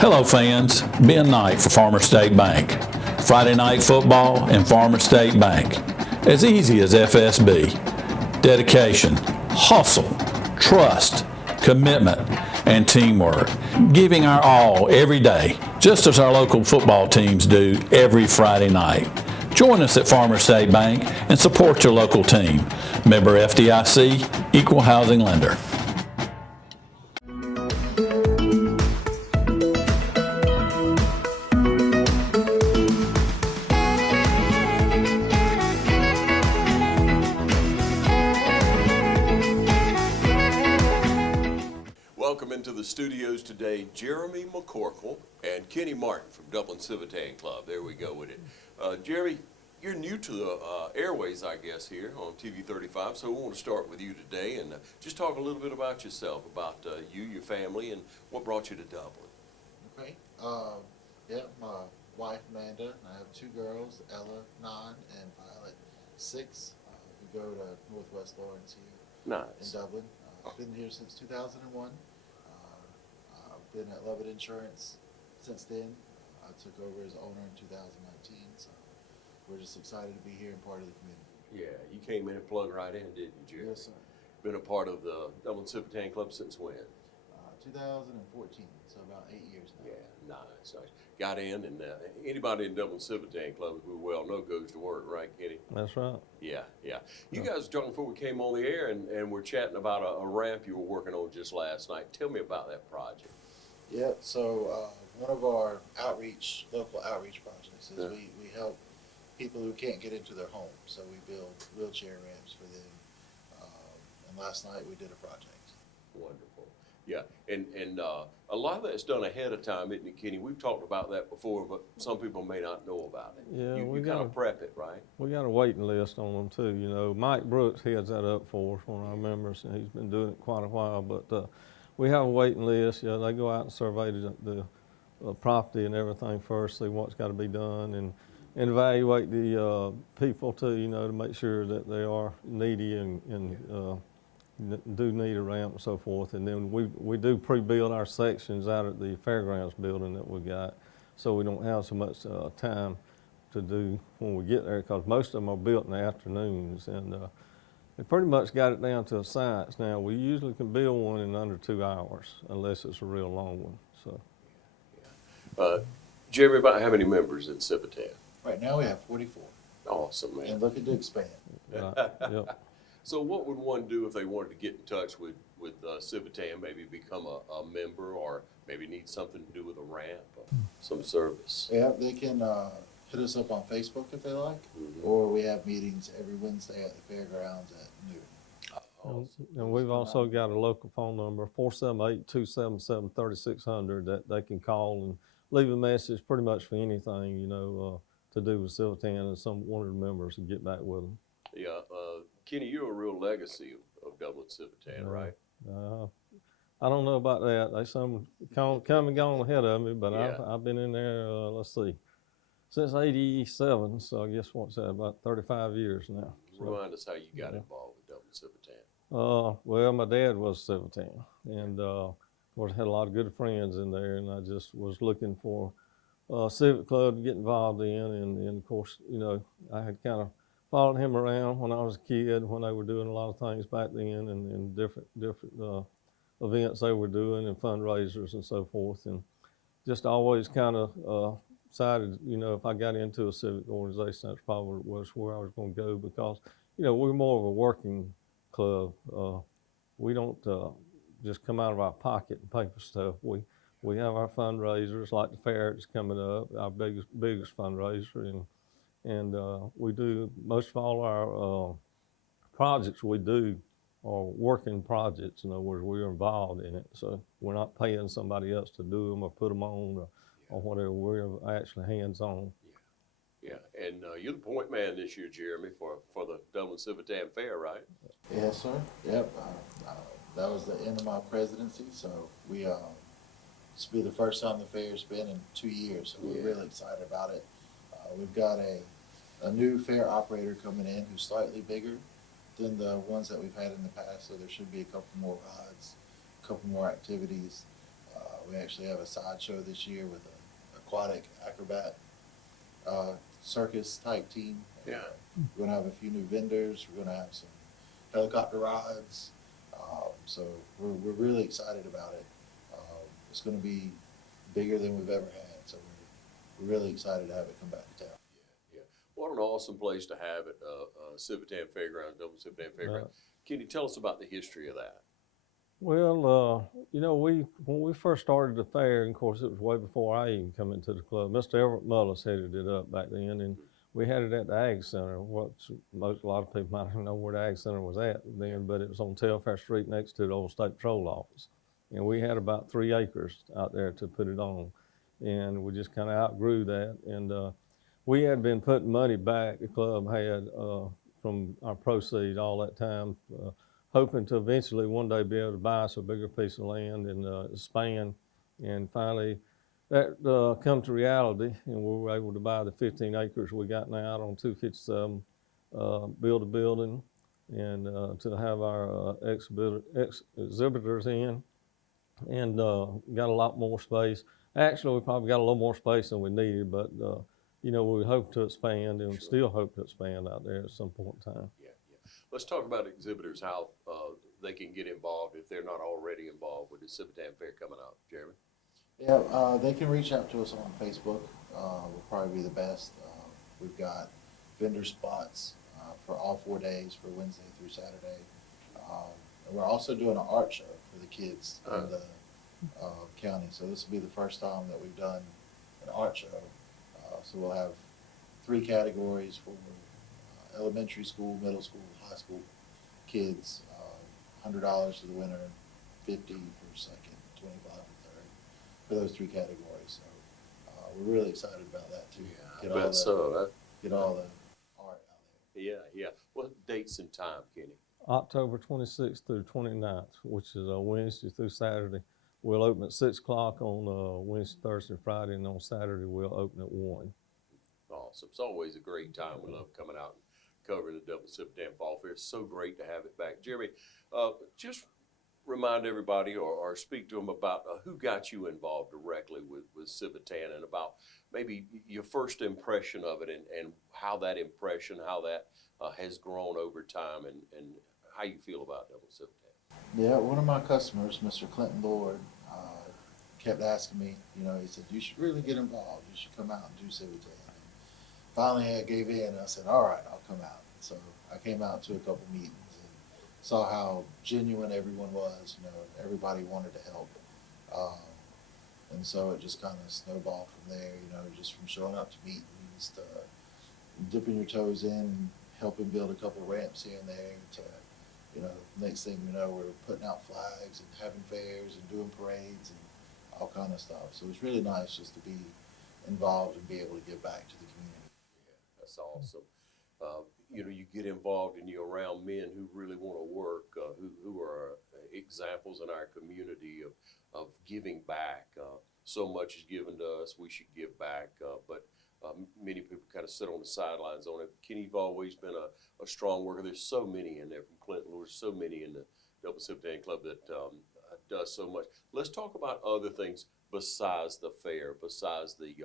Hello fans, Ben Knight for Farmer State Bank. Friday night football and Farmer State Bank. As easy as FSB. Dedication, hustle, trust, commitment, and teamwork. Giving our all every day, just as our local football teams do every Friday night. Join us at Farmer State Bank and support your local team. Member FDIC, Equal Housing Lender. Welcome into the studios today, Jeremy McCorkle and Kenny Martin from Dublin Civitan Club. There we go with it. Jeremy, you're new to the airways, I guess, here on TV 35, so we want to start with you today and just talk a little bit about yourself, about you, your family, and what brought you to Dublin. Okay. Yeah, my wife, Amanda, and I have two girls, Ella, 9, and Violet, 6. We go to Northwest Lawrence here Nice. in Dublin. I've been here since 2001. I've been at Lovett Insurance since then. I took over as owner in 2019, so we're just excited to be here and part of the community. Yeah, you came in and plugged right in, didn't you, Jeremy? Yes, sir. Been a part of the Dublin Civitan Club since when? 2014, so about 8 years now. Yeah, nice. Got in, and anybody in Dublin Civitan Club, as we well know, goes to work, right, Kenny? That's right. Yeah. You guys were talking before we came on the air, and we're chatting about a ramp you were working on just last night. Tell me about that project. Yeah, so one of our local outreach projects is we help people who can't get into their homes. So we build wheelchair ramps for them. And last night we did a project. Wonderful. Yeah, and a lot of that's done ahead of time, isn't it, Kenny? We've talked about that before, but some people may not know about it. Yeah, you kind of prep it, right? We got a waiting list on them too. You know, Mike Brooks heads that up for us, one of our members, and he's been doing it quite a while. But we have a waiting list. Yeah, they go out and survey the property and everything first, see what's got to be done, and evaluate the people too. You know, to make sure that they are needy and do need a ramp and so forth. And then we do pre-build our sections out at the fairgrounds building that we got, so we don't have so much time to do when we get there, because most of them are built in the afternoons, and they pretty much got it down to a science now. We usually can build one in under 2 hours, unless it's a real long one. So, Jeremy, about how many members in Civitan? Right now we have 44. Awesome, man. And looking to expand. yep. So what would one do if they wanted to get in touch with Civitan, maybe become a member, or maybe need something to do with a ramp or some service? Yeah, they can hit us up on Facebook if they like, or we have meetings every Wednesday at the fairgrounds at noon. Awesome. And we've also got a local phone number, 478-277-3600, that they can call and leave a message pretty much for anything, you know, to do with Civitan, and one of the members will get back with them. Yeah, Kenny, you're a real legacy of Dublin Civitan, right? I don't know about that. They some come and gone ahead of me, but Yeah. I've been in there, let's see, since 87, so I guess what's that, about 35 years now. So, Remind us how you got involved with Dublin Civitan. well, my dad was Civitan, and of course, I had a lot of good friends in there, and I just was looking for a civic club to get involved in, and of course, you know, I had kind of followed him around when I was a kid, when they were doing a lot of things back then, and different events they were doing, and fundraisers and so forth, and just always kind of decided, you know, if I got into a civic organization, that's probably was where I was going to go, because, you know, we're more of a working club. We don't just come out of our pocket and pay for stuff. We have our fundraisers, like the fair that's coming up, our biggest fundraiser, and we do most of all our projects we do are working projects. In other words, we're involved in it, so we're not paying somebody else to do them or put them on or whatever. We're actually hands-on. Yeah, and you're the point man this year, Jeremy, for the Dublin Civitan Fair, right? Yes, sir. Yep. That was the end of my presidency, so this will be the first time the fair's been in 2 years, so we're really excited about it. We've got a new fair operator coming in who's slightly bigger than the ones that we've had in the past, so there should be a couple more rides, a couple more activities. We actually have a sideshow this year with an aquatic acrobat circus type team. Yeah. We're gonna have a few new vendors. We're gonna have some helicopter rides. So we're really excited about it. It's gonna be bigger than we've ever had. So we're really excited to have it come back to town. Yeah. What an awesome place to have it, Civitan Fairgrounds, Dublin Civitan Fairgrounds. Can you tell us about the history of that? Well, you know, when we first started the fair, and of course it was way before I even come into the club. Mr. Everett Mullis headed it up back then, and we had it at the Ag Center. A lot of people might not know where the Ag Center was at then, but it was on Telfair Street next to the old State Patrol office. And we had about 3 acres out there to put it on, and we just kind of outgrew that. And we had been putting money back. The club had from our proceeds all that time. Hoping to eventually one day be able to buy us a bigger piece of land and expand. And finally, that come to reality, and we were able to buy the 15 acres we got now out on 257, build a building, and to have our exhibitors in, and got a lot more space. Actually, we probably got a little more space than we needed, but you know, we hope to expand and still hope to expand out there at some point in time. Yeah. Let's talk about exhibitors, how they can get involved if they're not already involved with the Civitan Fair coming up. Jeremy? Yeah, they can reach out to us on Facebook. Will probably be the best. We've got vendor spots for all 4 days, for Wednesday through Saturday. And we're also doing an art show for the kids in the county. So this will be the first time that we've done an art show. So we'll have 3 categories for elementary school, middle school, high school kids. $100 for the winner, $50 for second, $25 for third, for those 3 categories. So we're really excited about that too. Get all the art out there. Yeah. What dates and time, Kenny? October 26th through 29th, which is Wednesday through Saturday. We'll open at 6 o'clock on Wednesday, Thursday, Friday, and on Saturday we'll open at 1. Awesome. It's always a great time. We love coming out and covering the Dublin Civitan Fall Fair. It's so great to have it back. Jeremy, just remind everybody or speak to them about who got you involved directly with Civitan, and about maybe your first impression of it, and how that impression, how that has grown over time, and how you feel about Dublin Civitan. Yeah, one of my customers, Mr. Clinton Lord, kept asking me, you know, he said, you should really get involved. You should come out and do Civitan. Finally, I gave in, and I said, all right, I'll come out. So I came out to a couple meetings and saw how genuine everyone was. You know, everybody wanted to help. And so it just kind of snowballed from there, you know, just from showing up to meetings to dipping your toes in and helping build a couple ramps here and there to, you know, next thing you know, we're putting out flags and having fairs and doing parades and all kind of stuff. So it's really nice just to be involved and be able to give back to the community. That's awesome. You know, you get involved and you're around men who really want to work, who are examples in our community of giving back. So much is given to us, we should give back, but many people kind of sit on the sidelines on it. Kenny, you've always been a strong worker. There's so many in there from Clinton. There's so many in the Dublin Civitan Club that does so much. Let's talk about other things besides the fair, besides the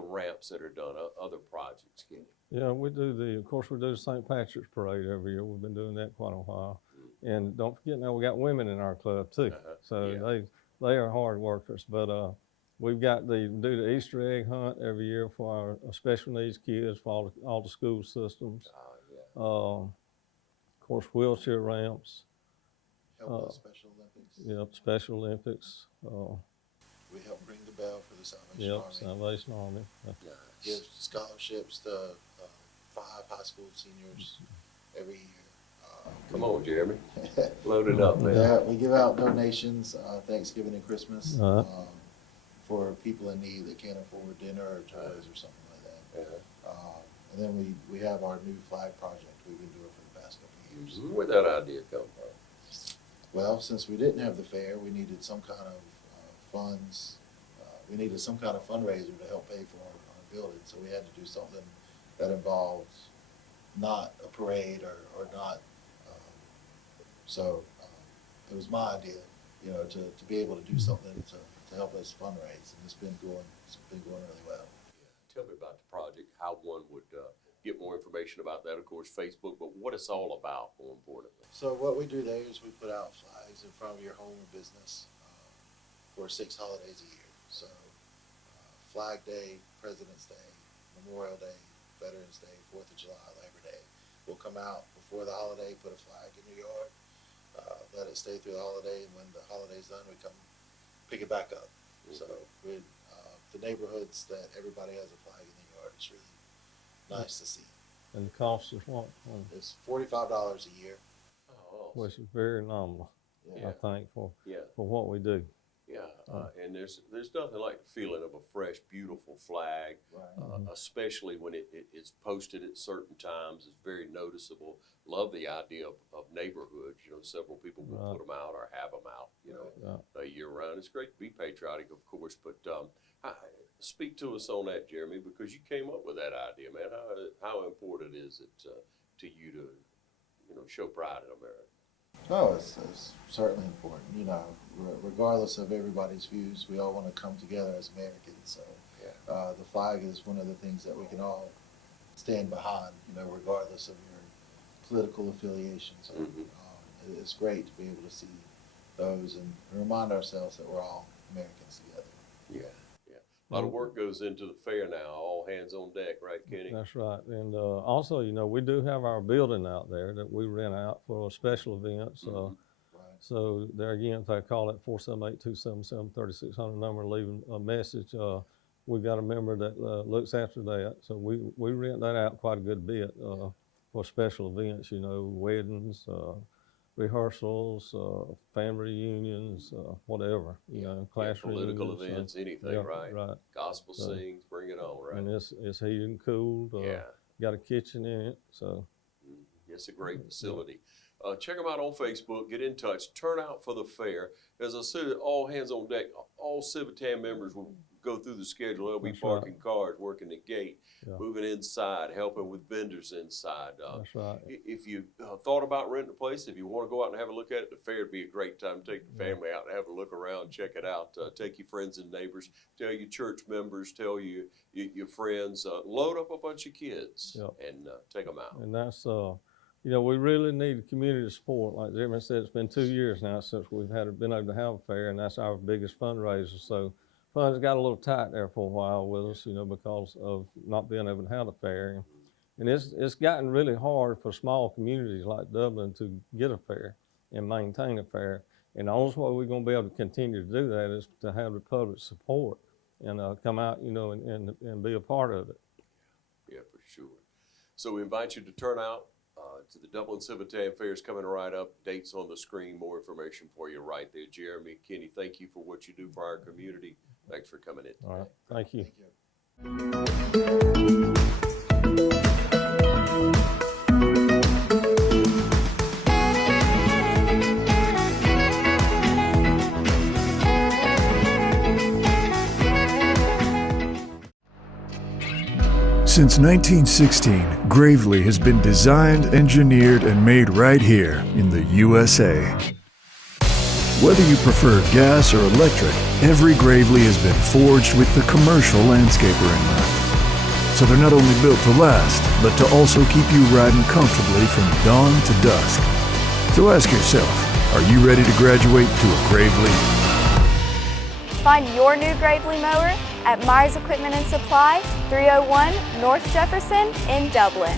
ramps that are done, other projects, Kenny. Yeah, we do of course we do the St. Patrick's Parade every year. We've been doing that quite a while. And don't forget now we got women in our club too. So they are hard workers. But we've got do the Easter egg hunt every year for our special needs kids, for all the school systems. Of course, wheelchair ramps. Help with Special Olympics. Yep, Special Olympics. We help ring the bell for the Salvation Army. Salvation Army. Give scholarships to 5 high school seniors every year. Come on, Jeremy. Load it up, man. Yeah, we give out donations Thanksgiving and Christmas for people in need that can't afford dinner or toys or something like that. And then we have our new flag project we've been doing for the past couple of years. Where'd that idea come from? Well, since we didn't have the fair, we needed some kind of funds. We needed some kind of fundraiser to help pay for our building. So we had to do something that involved not a parade or not. So it was my idea, you know, to be able to do something to to help us fundraise, and it's been going really well. Tell me about the project, how one would get more information about that, of course, Facebook, but what it's all about, more importantly. So what we do there is we put out flags in front of your home or business for 6 holidays a year. So Flag Day, President's Day, Memorial Day, Veterans Day, 4th of July, Labor Day. We'll come out before the holiday, put a flag in your yard, let it stay through the holiday, and when the holiday's done, we come pick it back up. So we the neighborhoods that everybody has a flag in the yard, it's really nice to see. And the cost is what? It's $45 a year. Oh, Which is very nominal, Yeah. I think, for yeah, what we do. yeah. And there's nothing like the feeling of a fresh, beautiful flag, Right. especially when it's posted at certain times. It's very noticeable. Love the idea of neighborhoods. You know, several people will Right. put them out or have them out, you know, year round. It's great to be patriotic, of course, but speak to us on that, Jeremy, because you came up with that idea, man. How important is it to you to, you know, show pride in America? No, it's certainly important. You know, regardless of everybody's views, we all want to come together as Americans. So the flag is one of the things that we can all stand behind, you know, regardless of your political affiliation. So it's great to be able to see those and remind ourselves that we're all Americans together. Yeah. A lot of work goes into the fair now, all hands on deck, right, Kenny? That's right. And also, you know, we do have our building out there that we rent out for special events. Right. So there again, if they call it 478-277-3600 number, leaving a message, we've got a member that looks after that. So we rent that out quite a good bit for special events, you know, weddings, rehearsals, family reunions, whatever, you know, class Political reunions, events, anything, yeah, right? right. Gospel sings, bring it on, right? And it's heated and cooled. Got a kitchen in it, so. It's a great facility. Check them out on Facebook, get in touch, turn out for the fair. As I said, all hands on deck, all Civitan members will go through the schedule. They'll be That's parking cars, working the gate, Yeah. moving inside, helping with vendors inside. That's right. If you thought about renting a place, if you want to go out and have a look at it, the fair would be a great time to take the family out and have a look around, check it out. Take your friends and neighbors, tell your church members, tell your friends, load up a bunch of kids and take them out. And that's, you know, we really need community support. Like Jeremy said, it's been 2 years now since we've been able to have a fair, and that's our biggest fundraiser. So funds got a little tight there for a while with us, you know, because of not being able to have a fair. And it's gotten really hard for small communities like Dublin to get a fair and maintain a fair. And the only way we're going to be able to continue to do that is to have the public support and come out, you know, and be a part of it. Yeah, for sure. So we invite you to turn out to the Dublin Civitan Fair's coming right up. Dates on the screen, more information for you right there. Jeremy, Kenny, thank you for what you do for our community. Thanks for coming in today. All right, thank you. Thank you. Since 1916, Gravely has been designed, engineered, and made right here in the USA. Whether you prefer gas or electric, every Gravely has been forged with the commercial landscaper in mind. So they're not only built to last, but to also keep you riding comfortably from dawn to dusk. So ask yourself, are you ready to graduate to a Gravely? Find your new Gravely mower at Myers Equipment and Supply, 301 North Jefferson in Dublin.